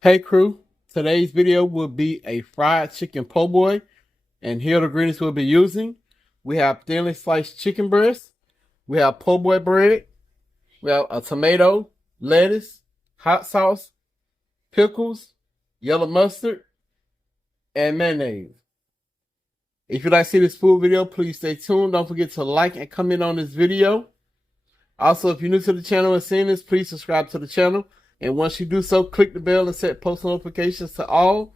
Hey crew, today's video will be a fried chicken po' boy, and here are the ingredients we'll be using. We have thinly sliced chicken breast, we have po' boy bread, we have a tomato, lettuce, hot sauce, pickles, yellow mustard, and mayonnaise. If you'd like to see this full video, please stay tuned. Don't forget to like and comment on this video. Also, if you're new to the channel and seeing this, please subscribe to the channel. And once you do so, click the bell and set post notifications to all.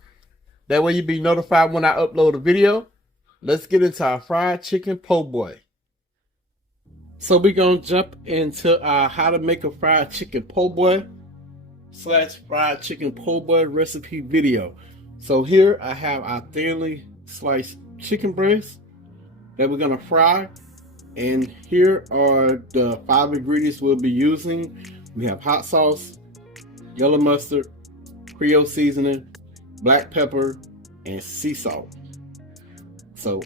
That way you'll be notified when I upload a video. Let's get into our fried chicken po' boy. So we're going to jump into our how to make a fried chicken po' boy / fried chicken po' boy recipe video. So here I have our thinly sliced chicken breast that we're going to fry. And here are the 5 ingredients we'll be using. We have hot sauce, yellow mustard, Creole seasoning, black pepper, and sea salt. So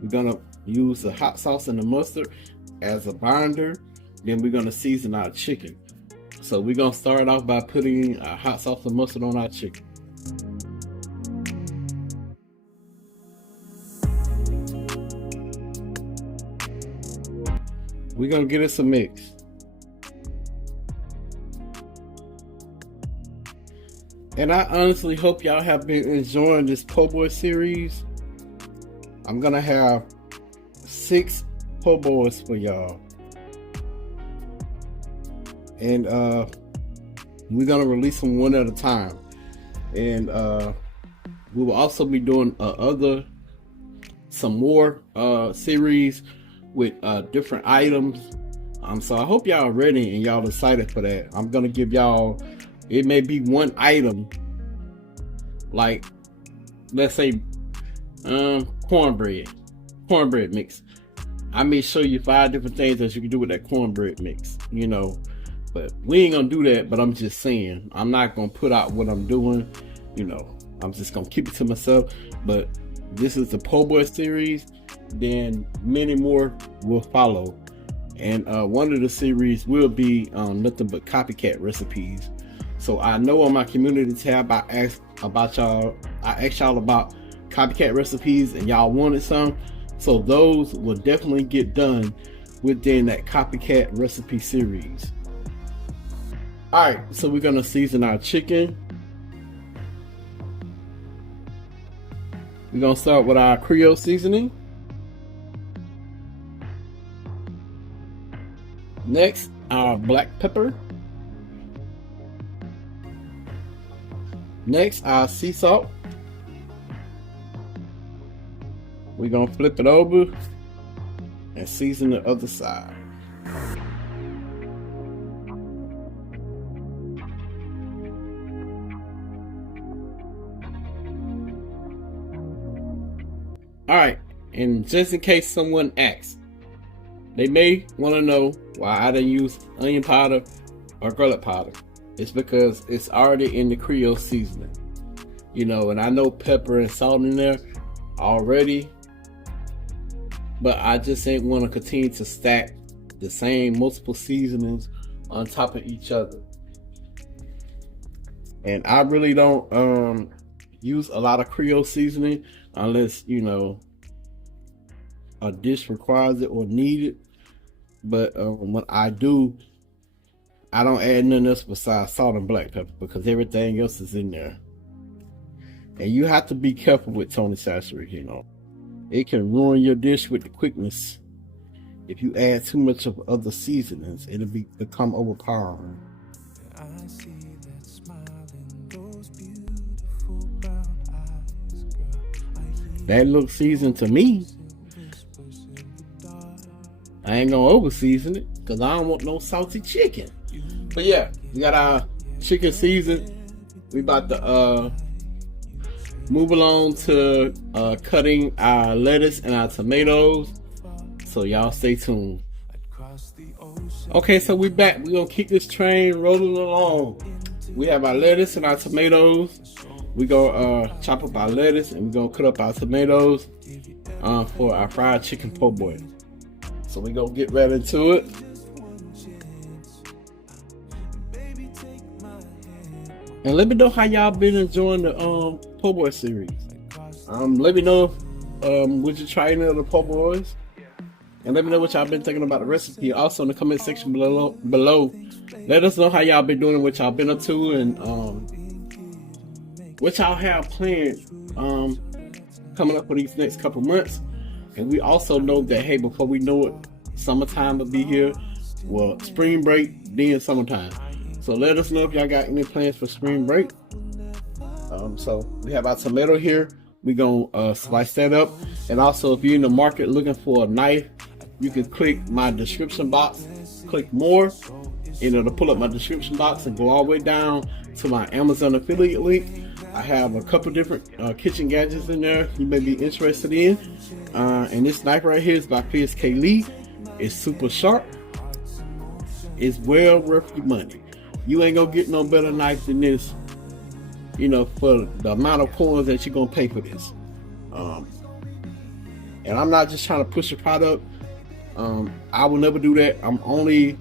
we're gonna use the hot sauce and the mustard as a binder. Then we're gonna season our chicken. So we're gonna start off by putting our hot sauce and mustard on our chicken. We're gonna get us a mix. And I honestly hope y'all have been enjoying this po' boy series. I'm gonna have 6 po' boys for y'all. And we're gonna release them one at a time. And we will also be doing some more series with different items. So I hope y'all are ready and y'all excited for that. I'm gonna give y'all, it may be one item, like let's say cornbread mix. I may show you 5 different things that you can do with that cornbread mix, you know, but we ain't gonna do that. But I'm just saying, I'm not gonna put out what I'm doing, you know, I'm just gonna keep it to myself. But this is the po' boy series, then many more will follow. And one of the series will be nothing but copycat recipes. So I know on my community tab I asked y'all about copycat recipes and y'all wanted some. So those will definitely get done within that copycat recipe series. Alright, so we're gonna season our chicken. We're gonna start with our Creole seasoning. Next, our black pepper. Next, our sea salt. We're gonna flip it over and season the other side. Alright, and just in case someone asks, they may want to know why I didn't use onion powder or garlic powder. It's because it's already in the Creole seasoning, you know, and I know pepper and salt in there already, but I just ain't want to continue to stack the same multiple seasonings on top of each other. And I really don't use a lot of Creole seasoning unless, you know, a dish requires it or need it. But when I do, I don't add nothing else besides salt and black pepper, because everything else is in there. And you have to be careful with Tony Sasheri, you know. It can ruin your dish with the quickness. If you add too much of other seasonings, it'll become overpowering. I see that smile in those beautiful brown eyes, girl. That looks seasoned to me. I ain't gonna over season it because I don't want no salty chicken. But yeah, we got our chicken seasoned. We about to move along to cutting our lettuce and our tomatoes. So y'all stay tuned. Okay, so we back. We're gonna keep this train rolling along. We have our lettuce and our tomatoes. We gonna chop up our lettuce and we're gonna cut up our tomatoes for our fried chicken po' boy. So we gonna get right into it. And let me know how y'all been enjoying the po' boy series. Let me know would you try any of the po' boys, and let me know what y'all been thinking about the recipe. Also in the comment section below, let us know how y'all been doing, what y'all been up to, and what y'all have planned coming up for these next couple months. And we also know that, hey, before we know it, summertime will be here. Well, spring break, then summertime. So let us know if y'all got any plans for spring break. So we have our tomato here. We gonna slice that up. And also, if you're in the market looking for a knife, you can click my description box, click more, and it'll pull up my description box and go all the way down to my Amazon affiliate link. I have a couple different kitchen gadgets in there you may be interested in. And this knife right here is by PSK Lee. It's super sharp. It's well worth your money. You ain't gonna get no better knife than this, you know, for the amount of coins that you're gonna pay for this. And I'm not just trying to push a product. I will never do that. I'm only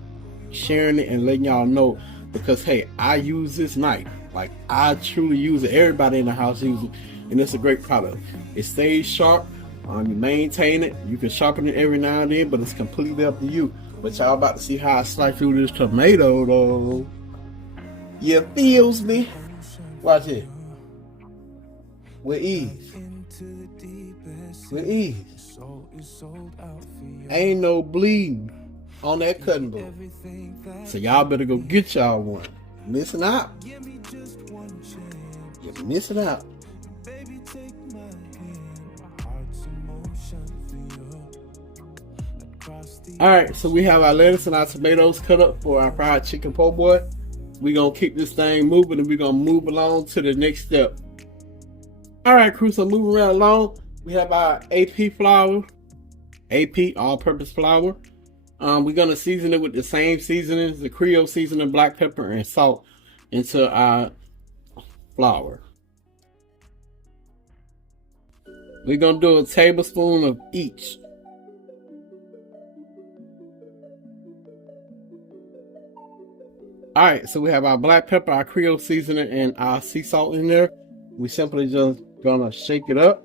sharing it and letting y'all know because, hey, I use this knife. Like, I truly use it. Everybody in the house uses it, and it's a great product. It stays sharp. You maintain it. You can sharpen it every now and then, but it's completely up to you. But y'all about to see how I slice through this tomato, though. You feels me? Watch it. With ease. With ease. Ain't no bleeding on that cutting board. So y'all better go get y'all one. Missing out. You're missing out. Alright, so we have our lettuce and our tomatoes cut up for our fried chicken po' boy. We're going to keep this thing moving and we're going to move along to the next step. Alright, crew, so moving right along, we have our AP flour. AP, all-purpose flour. We're going to season it with the same seasonings, the Creole seasoning, black pepper, and salt into our flour. We're going to do a tablespoon of each. Alright, so we have our black pepper, our Creole seasoning, and our sea salt in there. We simply just gonna shake it up.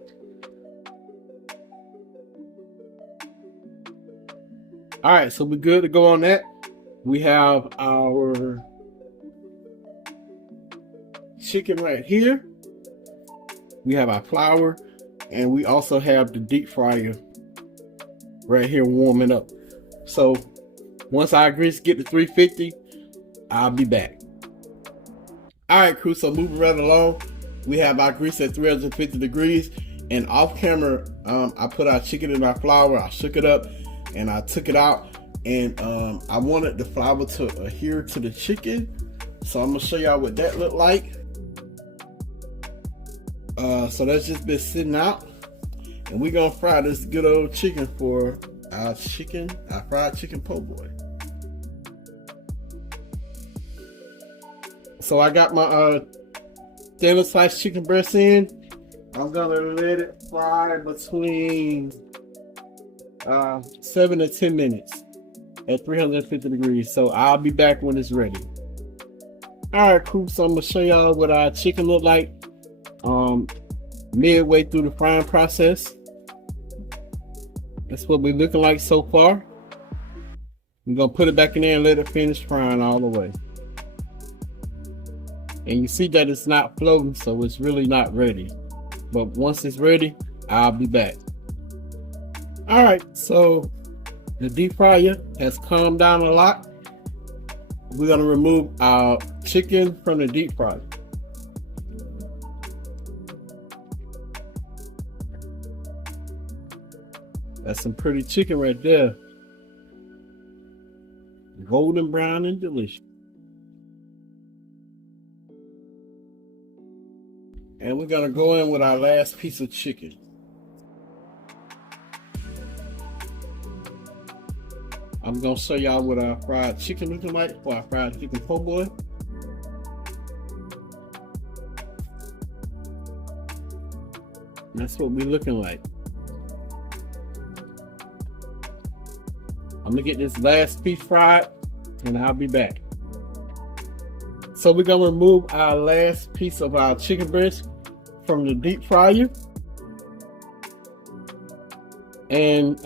Alright, so we're good to go on that. We have our chicken right here. We have our flour, and we also have the deep fryer right here warming up. So once our grease get to 350, I'll be back. Alright, crew, so moving right along, we have our grease at 350 degrees, and off camera, I put our chicken in our flour, I shook it up, and I took it out, and I wanted the flour to adhere to the chicken, so I'm gonna show y'all what that looked like. So that's just been sitting out, and we're gonna fry this good old chicken for our fried chicken po' boy. So I got my thinly sliced chicken breast in. I'm gonna let it fry between 7 to 10 minutes at 350 degrees. So I'll be back when it's ready. Alright, cool. So I'm gonna show y'all what our chicken look like midway through the frying process. That's what we're looking like so far. I'm gonna put it back in there and let it finish frying all the way. And you see that it's not floating, so it's really not ready. But once it's ready, I'll be back. Alright, so the deep fryer has calmed down a lot. We're gonna remove our chicken from the deep fryer. That's some pretty chicken right there. Golden brown and delicious. And we're gonna go in with our last piece of chicken. I'm gonna show y'all what our fried chicken looking like for our fried chicken po' boy. That's what we're looking like. I'm gonna get this last piece fried and I'll be back. So we're gonna remove our last piece of our chicken breast from the deep fryer. And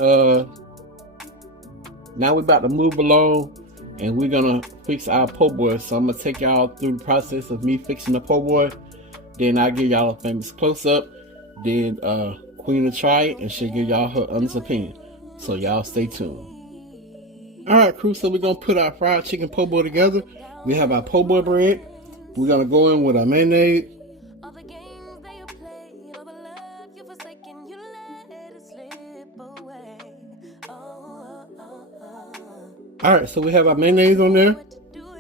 now we're about to move along and we're gonna fix our po' boy. So I'm gonna take y'all through the process of me fixing the po' boy. Then I'll give y'all a famous close-up. Then Queen will try it and she'll give y'all her honest opinion. So y'all stay tuned. Alright crew, so we're gonna put our fried chicken po' boy together. We have our po' boy bread. We're gonna go in with our mayonnaise. Alright, so we have our mayonnaise on there.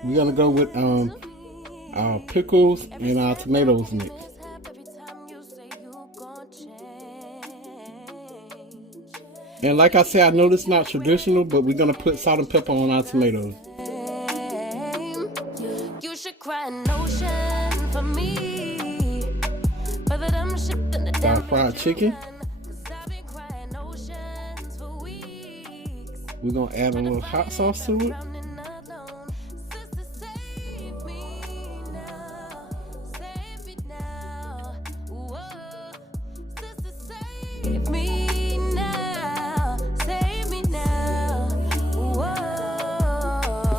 We're gonna go with our pickles and our tomatoes mix. And like I said, I know this is not traditional, but we're gonna put salt and pepper on our tomatoes. You should cry an ocean for me. Our fried chicken. We're gonna add a little hot sauce to it.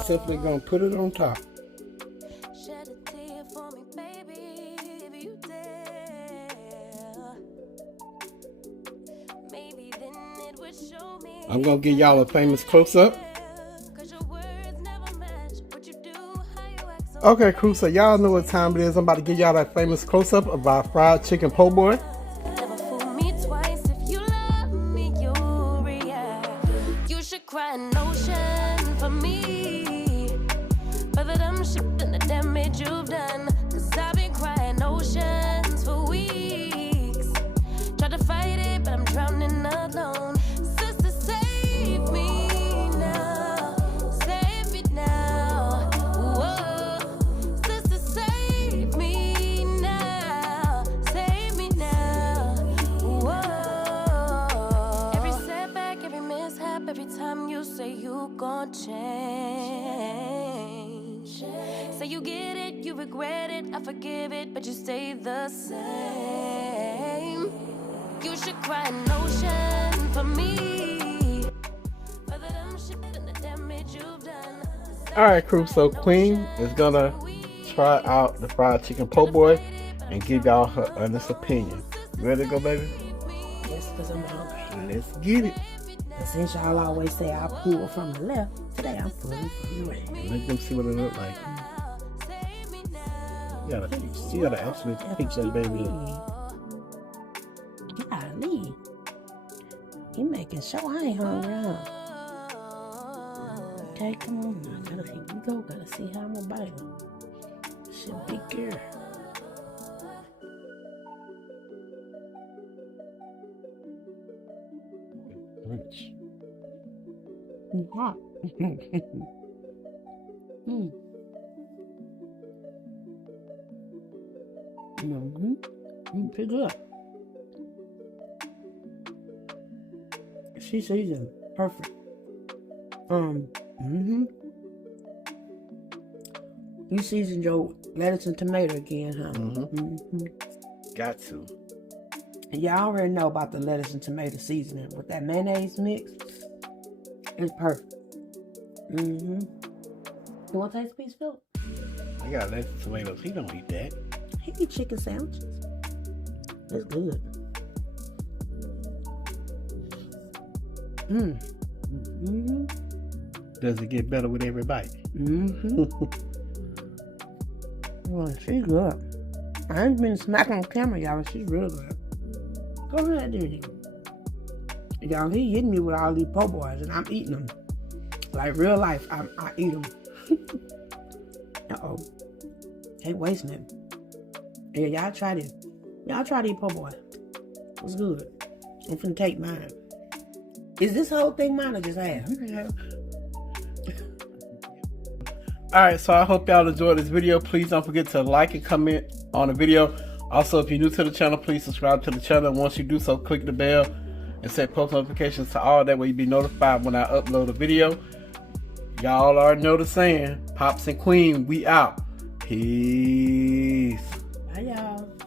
Simply gonna put it on top. I'm gonna give y'all a famous close-up. Okay crew, so y'all know what time it is. I'm about to give y'all that famous close-up of our fried chicken po' boy. You should cry an ocean for me, for the dumb shit and the damage you've done. Cause I've been crying oceans for weeks. Tried to fight it, but I'm drowning alone. Sister, save me now. Save me now. Whoa. Sister, save me now. Save me now. Whoa. Every setback, every mishap, every time you say you gon' change. Say you get it, you regret it, I forgive it, but you stay the same. You should cry an ocean for me, for the dumb shit and the damage you've done. Alright crew, so Queen is gonna try out the fried chicken po' boy and give y'all her honest opinion. You ready to go, baby? Yes, because I'm hungry. Let's get it. And since y'all always say I pull from the left, today I'm pulling from the right. Let them see what it look like. You gotta actually picture that baby. Golly. He making sure I ain't hungry, huh? Okay, come on now. Gotta see we go. Gotta see how I'm gonna bite him. She's a big girl. Rich. Hot. Pretty good. She seasoned perfect. You seasoned your lettuce and tomato again, huh? Got to. And y'all already know about the lettuce and tomato seasoning with that mayonnaise mix. It's perfect. You want to taste a piece, Phil? I got lettuce and tomatoes. He don't eat that. He eat chicken sandwiches. That's good. Does it get better with every bite? Well, she's good. I ain't been smacking on camera, y'all, but she's real good. Go ahead, dude. Y'all, he hitting me with all these po' boys, and I'm eating them. Like real life, I eat them. Uh-oh. Ain't wasting it. Yeah, y'all try this. Y'all try these po' boy. It's good. I'm finna take mine. Is this whole thing mine or just half? Alright, so I hope y'all enjoyed this video. Please don't forget to like and comment on the video. Also, if you're new to the channel, please subscribe to the channel. And once you do so, click the bell and set post notifications to all. That way you'll be notified when I upload a video. Y'all already know the saying. Pops and Queen, we out. Peace. Bye, y'all.